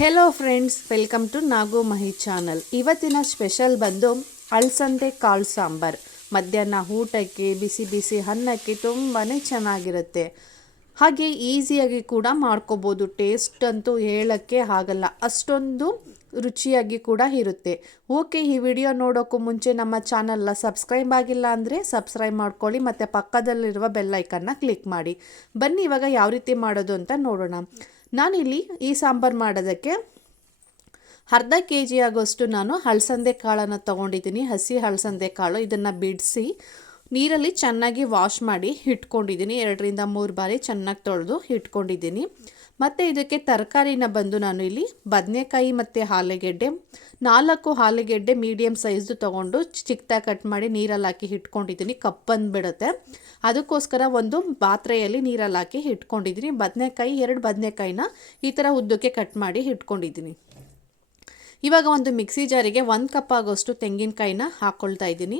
Hello friends welcome to Nago Mahi channel ಇವತ್ತಿನ special ಬಂದು ಅಳಸಂದೆ ಕಾಳು ಸಾಂಬಾರ್. ಮಧ್ಯಾಹ್ನ ಊಟಕ್ಕೆ, ಬಿಸಿ ಬಿಸಿ ಅನ್ನಕ್ಕೆ ತುಂಬಾ ಚೆನ್ನಾಗಿರುತ್ತೆ. ಹಾಗೆ ಈಸಿಯಾಗಿ ಕೂಡ ಮಾಡ್ಕೋಬೋದು. ಟೇಸ್ಟ್ ಅಂತೂ ಹೇಳೋಕ್ಕೆ ಆಗಲ್ಲ. ಅಷ್ಟೊಂದು ರುಚಿಯಾಗಿ ಕೂಡ ಇರುತ್ತೆ. ಓಕೆ ಈ ವಿಡಿಯೋ ನೋಡೋಕ್ಕೂ ಮುಂಚೆ ನಮ್ಮ ಚಾನಲ್ನ ಸಬ್ಸ್ಕ್ರೈಬ್ ಆಗಿಲ್ಲ ಅಂದರೆ ಸಬ್ಸ್ಕ್ರೈಬ್ ಮಾಡ್ಕೊಳ್ಳಿ, ಮತ್ತು ಪಕ್ಕದಲ್ಲಿರುವ ಬೆಲ್ಲೈಕನ್ನ ಕ್ಲಿಕ್ ಮಾಡಿ. ಬನ್ನಿ, ಇವಾಗ ಯಾವ ರೀತಿ ಮಾಡೋದು ಅಂತ ನೋಡೋಣ. ನಾನಿಲ್ಲಿ ಈ ಸಾಂಬಾರು ಮಾಡೋದಕ್ಕೆ ಅರ್ಧ ಕೆ ಜಿ ಆಗೋಷ್ಟು ನಾನು ಹಳಸಂದೆ ಕಾಳನ್ನು ತೊಗೊಂಡಿದ್ದೀನಿ. ಹಸಿ ಹಳಸಂದೆ ಕಾಳು ಇದನ್ನು ಬಿಡಿಸಿ ನೀರಲ್ಲಿ ಚೆನ್ನಾಗಿ ವಾಶ್ ಮಾಡಿ ಇಟ್ಕೊಂಡಿದ್ದೀನಿ ಎರಡರಿಂದ ಮೂರು ಬಾರಿ ಚೆನ್ನಾಗಿ ತೊಳೆದು ಇಟ್ಕೊಂಡಿದ್ದೀನಿ ಮತ್ತು ಇದಕ್ಕೆ ತರಕಾರಿನ ಬಂದು ನಾನು ಇಲ್ಲಿ ಬದನೆಕಾಯಿ ಮತ್ತು ಹಾಲೆಗೆಡ್ಡೆ, ನಾಲ್ಕು ಹಾಲೆಗೆಡ್ಡೆ ಮೀಡಿಯಮ್ ಸೈಜ್ದು ತೊಗೊಂಡು ಚಿಕ್ಕದಾಗಿ ಕಟ್ ಮಾಡಿ ನೀರಲ್ಲಿ ಹಾಕಿ ಇಟ್ಕೊಂಡಿದ್ದೀನಿ ಕಪ್ಪನ್ನು ಬಿಡುತ್ತೆ ಅದಕ್ಕೋಸ್ಕರ ಒಂದು ಪಾತ್ರೆಯಲ್ಲಿ ನೀರಲ್ಲಿ ಹಾಕಿ ಇಟ್ಕೊಂಡಿದ್ದೀನಿ ಬದನೆಕಾಯಿ, ಎರಡು ಬದನೆಕಾಯಿನ ಈ ಥರ ಉದ್ದಕ್ಕೆ ಕಟ್ ಮಾಡಿ ಇಟ್ಕೊಂಡಿದ್ದೀನಿ ಇವಾಗ ಒಂದು ಮಿಕ್ಸಿ ಜಾರಿಗೆ ಒಂದು ಕಪ್ ಆಗೋಷ್ಟು ತೆಂಗಿನಕಾಯಿನ ಹಾಕ್ಕೊಳ್ತಾ ಇದ್ದೀನಿ.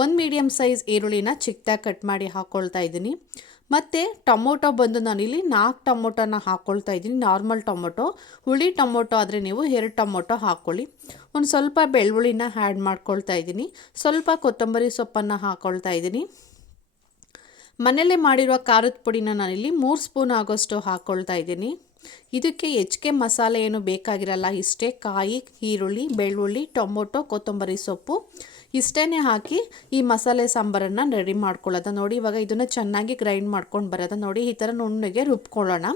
ಒಂದು ಮೀಡಿಯಮ್ ಸೈಜ್ ಈರುಳ್ಳಿನ ಚಿಕ್ಕದಾಗಿ ಕಟ್ ಮಾಡಿ ಹಾಕ್ಕೊಳ್ತಾ ಇದ್ದೀನಿ. ಮತ್ತು ಟೊಮೊಟೊ ಬಂದು ನಾನಿಲ್ಲಿ ನಾಲ್ಕು ಟೊಮೊಟೊನ ಹಾಕ್ಕೊಳ್ತಾ ಇದ್ದೀನಿ. ನಾರ್ಮಲ್ ಟೊಮೊಟೊ, ಹುಳಿ ಟೊಮೊಟೊ ಆದರೆ ನೀವು ಎರಡು ಟೊಮೊಟೊ ಹಾಕ್ಕೊಳ್ಳಿ ಒಂದು ಸ್ವಲ್ಪ ಬೆಳ್ಳುಳ್ಳಿನ ಆ್ಯಡ್ ಮಾಡ್ಕೊಳ್ತಾ ಇದ್ದೀನಿ. ಸ್ವಲ್ಪ ಕೊತ್ತಂಬರಿ ಸೊಪ್ಪನ್ನು ಹಾಕ್ಕೊಳ್ತಾ ಇದ್ದೀನಿ. ಮನೆಯಲ್ಲೇ ಮಾಡಿರುವ ಖಾರದ ಪುಡಿನ ನಾನಿಲ್ಲಿ ಮೂರು ಸ್ಪೂನ್ ಆಗೋಷ್ಟು ಹಾಕ್ಕೊಳ್ತಾ ಇದ್ದೀನಿ. ಇದಕ್ಕೆ ಹೆಚ್ಚಿಗೆ ಮಸಾಲೆ ಏನು ಬೇಕಾಗಿರಲ್ಲ, ಇಷ್ಟೇ ಕಾಯಿ, ಈರುಳ್ಳಿ, ಬೆಳ್ಳುಳ್ಳಿ, ಟೊಮೊಟೊ, ಕೊತ್ತಂಬರಿ ಸೊಪ್ಪು. ಇಷ್ಟೇ ಹಾಕಿ ಈ ಮಸಾಲೆ ಸಾಂಬಾರನ್ನು ರೆಡಿ ಮಾಡ್ಕೊಳ್ಳೋದ. ನೋಡಿ, ಇವಾಗ ಇದನ್ನು ಚೆನ್ನಾಗಿ ಗ್ರೈಂಡ್ ಮಾಡ್ಕೊಂಡು ಬರೋದ. ನೋಡಿ, ಈ ಥರ ನುಣ್ಣಗೆ ರುಬ್ಕೊಳ್ಳೋಣ.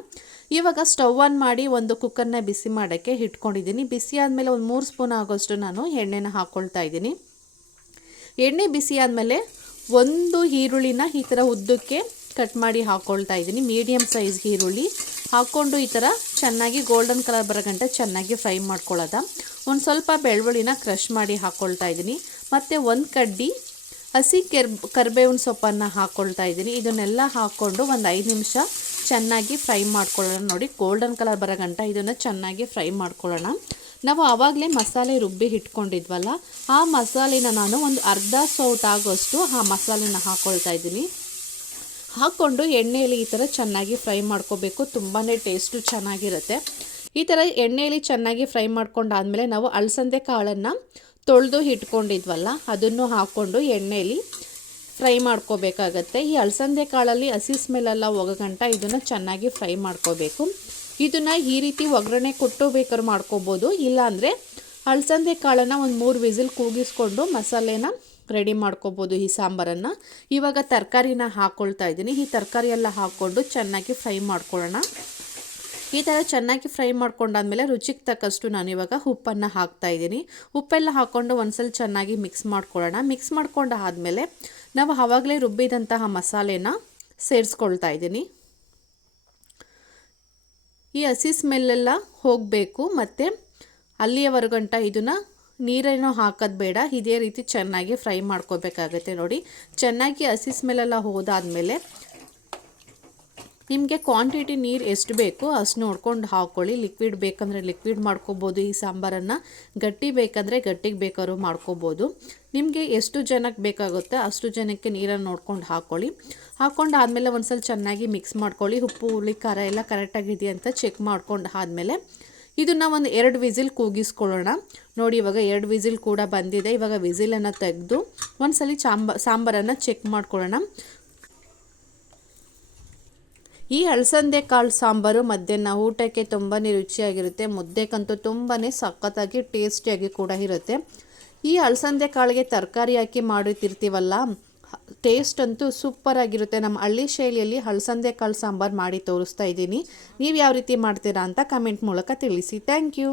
ಇವಾಗ ಸ್ಟವ್ ಆನ್ ಮಾಡಿ ಒಂದು ಕುಕ್ಕರ್ನ ಬಿಸಿ ಮಾಡೋಕ್ಕೆ ಇಟ್ಕೊಂಡಿದ್ದೀನಿ. ಬಿಸಿ ಆದಮೇಲೆ ಒಂದು ಮೂರು ಸ್ಪೂನ್ ಆಗೋಷ್ಟು ನಾನು ಎಣ್ಣೆನ ಹಾಕ್ಕೊಳ್ತಾ ಇದ್ದೀನಿ. ಎಣ್ಣೆ ಬಿಸಿ ಆದಮೇಲೆ ಒಂದು ಈರುಳ್ಳಿನ ಈ ಥರ ಉದ್ದಕ್ಕೆ ಕಟ್ ಮಾಡಿ ಹಾಕ್ಕೊಳ್ತಾ ಇದ್ದೀನಿ. ಮೀಡಿಯಮ್ ಸೈಜ್ ಈರುಳ್ಳಿ. ಹಾಕ್ಕೊಂಡು ಈ ಥರ ಚೆನ್ನಾಗಿ ಗೋಲ್ಡನ್ ಕಲರ್ ಬರೋ ಚೆನ್ನಾಗಿ ಫ್ರೈ ಮಾಡ್ಕೊಳ್ಳೋದ. ಒಂದು ಸ್ವಲ್ಪ ಬೆಳ್ಳುಳ್ಳಿನ ಕ್ರಷ್ ಮಾಡಿ ಹಾಕ್ಕೊಳ್ತಾ ಇದ್ದೀನಿ. ಮತ್ತು ಒಂದು ಕಡ್ಡಿ ಹಸಿ ಕೆರ್ ಕರ್ಬೇವಿನ ಸೊಪ್ಪನ್ನು ಹಾಕ್ಕೊಳ್ತಾ ಇದ್ದೀನಿ. ಇದನ್ನೆಲ್ಲ ಹಾಕ್ಕೊಂಡು ಒಂದು ಐದು ನಿಮಿಷ ಚೆನ್ನಾಗಿ ಫ್ರೈ ಮಾಡ್ಕೊಳ್ಳೋಣ ನೋಡಿ. ಗೋಲ್ಡನ್ ಕಲರ್ ಬರೋ ಗಂಟ ಇದನ್ನು ಚೆನ್ನಾಗಿ ಫ್ರೈ ಮಾಡ್ಕೊಳ್ಳೋಣ. ನಾವು ಆವಾಗಲೇ ಮಸಾಲೆ ರುಬ್ಬಿ ಇಟ್ಕೊಂಡಿದ್ವಲ್ಲ ಆ ಮಸಾಲೆನ ನಾನು ಒಂದು ಅರ್ಧ ಸೌಟ್ ಆಗೋಷ್ಟು ಆ ಮಸಾಲೆನ ಹಾಕ್ಕೊಳ್ತಾ ಇದ್ದೀನಿ. ಹಾಕ್ಕೊಂಡು ಎಣ್ಣೆಯಲ್ಲಿ ಈ ಥರ ಚೆನ್ನಾಗಿ ಫ್ರೈ ಮಾಡ್ಕೋಬೇಕು. ತುಂಬಾ ಟೇಸ್ಟು ಚೆನ್ನಾಗಿರುತ್ತೆ. ಈ ಥರ ಎಣ್ಣೆಯಲ್ಲಿ ಚೆನ್ನಾಗಿ ಫ್ರೈ ಮಾಡ್ಕೊಂಡಾದಮೇಲೆ ನಾವು ಅಲಸಂದೆ ಕಾಳನ್ನು ತೊಳೆದು ಇಟ್ಕೊಂಡಿದ್ವಲ್ಲ, ಅದನ್ನು ಹಾಕ್ಕೊಂಡು ಎಣ್ಣೆಯಲ್ಲಿ ಫ್ರೈ ಮಾಡ್ಕೋಬೇಕಾಗತ್ತೆ. ಈ ಅಲಸಂದೆ ಕಾಳಲ್ಲಿ ಹಸಿ ಸ್ಮೆಲ್ಲೆಲ್ಲ ಒಗಗಂಟ ಇದನ್ನು ಚೆನ್ನಾಗಿ ಫ್ರೈ ಮಾಡ್ಕೋಬೇಕು. ಇದನ್ನು ಈ ರೀತಿ ಒಗ್ಗರಣೆ ಕೊಟ್ಟು ಬೇಕಾದ್ರೂ ಮಾಡ್ಕೋಬೋದು. ಇಲ್ಲಾಂದರೆ ಅಲಸಂದೆ ಕಾಳನ್ನು ಒಂದು ಮೂರು ವಿಸಿಲ್ ಕೂಗಿಸ್ಕೊಂಡು ಮಸಾಲೆನ ರೆಡಿ ಮಾಡ್ಕೋಬೋದು ಈ ಸಾಂಬಾರನ್ನು. ಇವಾಗ ತರಕಾರಿನ ಹಾಕ್ಕೊಳ್ತಾ ಇದ್ದೀನಿ. ಈ ತರಕಾರಿ ಎಲ್ಲ ಹಾಕ್ಕೊಂಡು ಚೆನ್ನಾಗಿ ಫ್ರೈ ಮಾಡ್ಕೊಳ್ಳೋಣ. ಈ ಥರ ಚೆನ್ನಾಗಿ ಫ್ರೈ ಮಾಡ್ಕೊಂಡಾದ್ಮೇಲೆ ರುಚಿಗೆ ತಕ್ಕಷ್ಟು ನಾನು ಇವಾಗ ಉಪ್ಪನ್ನು ಹಾಕ್ತಾ ಇದ್ದೀನಿ. ಉಪ್ಪೆಲ್ಲ ಹಾಕ್ಕೊಂಡು ಒಂದ್ಸಲ ಚೆನ್ನಾಗಿ ಮಿಕ್ಸ್ ಮಾಡ್ಕೊಳ್ಳೋಣ. ಮಿಕ್ಸ್ ಮಾಡ್ಕೊಂಡು ಆದಮೇಲೆ ನಾವು ಆವಾಗಲೇ ರುಬ್ಬಿದಂತಹ ಮಸಾಲೆನ ಸೇರಿಸ್ಕೊಳ್ತಾ ಇದ್ದೀನಿ. ಈ ಹಸಿ ಸ್ಮೆಲ್ಲೆಲ್ಲ ಹೋಗಬೇಕು. ಮತ್ತು ಅಲ್ಲಿಯವರೆಗಂಟ ಇದನ್ನು ನೀರೇನೋ ಹಾಕೋದು ಬೇಡ, ಇದೇ ರೀತಿ ಚೆನ್ನಾಗಿ ಫ್ರೈ ಮಾಡ್ಕೋಬೇಕಾಗತ್ತೆ ನೋಡಿ. ಚೆನ್ನಾಗಿ ಹಸಿ ಸ್ಮೆಲ್ಲೆಲ್ಲ ಹೋದಾದಮೇಲೆ ನಿಮಗೆ ಕ್ವಾಂಟಿಟಿ ನೀರು ಎಷ್ಟು ಬೇಕು ಅಷ್ಟು ನೋಡ್ಕೊಂಡು ಹಾಕ್ಕೊಳ್ಳಿ ಲಿಕ್ವಿಡ್ ಬೇಕಂದರೆ ಲಿಕ್ವಿಡ್ ಮಾಡ್ಕೋಬೋದು. ಈ ಸಾಂಬಾರನ್ನು ಗಟ್ಟಿ ಬೇಕಂದರೆ ಗಟ್ಟಿಗೆ ಬೇಕಾದ್ರೂ ಮಾಡ್ಕೋಬೋದು. ನಿಮಗೆ ಎಷ್ಟು ಜನಕ್ಕೆ ಬೇಕಾಗುತ್ತೆ ಅಷ್ಟು ಜನಕ್ಕೆ ನೀರನ್ನು ನೋಡ್ಕೊಂಡು ಹಾಕ್ಕೊಳ್ಳಿ ಹಾಕ್ಕೊಂಡು ಆದಮೇಲೆ ಒಂದು ಸಲ ಚೆನ್ನಾಗಿ ಮಿಕ್ಸ್ ಮಾಡ್ಕೊಳ್ಳಿ. ಉಪ್ಪು, ಹುಳಿ, ಖಾರ ಎಲ್ಲ ಕರೆಕ್ಟಾಗಿದೆಯಾ ಅಂತ ಚೆಕ್ ಮಾಡ್ಕೊಂಡು ಆದಮೇಲೆ ಇದನ್ನು ಒಂದು ಎರಡು ವಿಸಿಲ್ ಕೂಗಿಸ್ಕೊಳ್ಳೋಣ. ನೋಡಿ, ಇವಾಗ ಎರಡು ವಿಸಿಲ್ ಕೂಡ ಬಂದಿದೆ. ಇವಾಗ ವಿಸಿಲನ್ನು ತೆಗೆದು ಒಂದ್ಸಲಿ ಚಾಂಬ, ಸಾಂಬಾರನ್ನು ಚೆಕ್ ಮಾಡ್ಕೊಳ್ಳೋಣ. ಈ ಅಳಸಂದೆ ಕಾಳು ಸಾಂಬಾರು ಮಧ್ಯಾಹ್ನ ಊಟಕ್ಕೆ ತುಂಬಾ ರುಚಿಯಾಗಿರುತ್ತೆ. ಮುದ್ದೆಗಂತೂ ತುಂಬಾ ಸಖತ್ತಾಗಿ ಟೇಸ್ಟಿಯಾಗಿ ಕೂಡ ಇರುತ್ತೆ. ಈ ಅಳಸಂದೆ ಕಾಳಿಗೆ ತರಕಾರಿ ಹಾಕಿ ಮಾಡುತ್ತಿರ್ತೀವಲ್ಲ ಟೇಸ್ಟ್ ಅಂತೂ ಸೂಪರ್ ಆಗಿರುತ್ತೆ. ನಮ್ಮ ಹಳ್ಳಿ ಶೈಲಿಯಲ್ಲಿ ಹಳಸಂದೆ ಕಾಳು ಸಾಂಬಾರು ಮಾಡಿ ತೋರಿಸ್ತಾ ಇದ್ದೀನಿ. ನೀವು ಯಾವ ರೀತಿ ಮಾಡ್ತೀರಾ ಅಂತ ಕಮೆಂಟ್ ಮೂಲಕ ತಿಳಿಸಿ. Thank you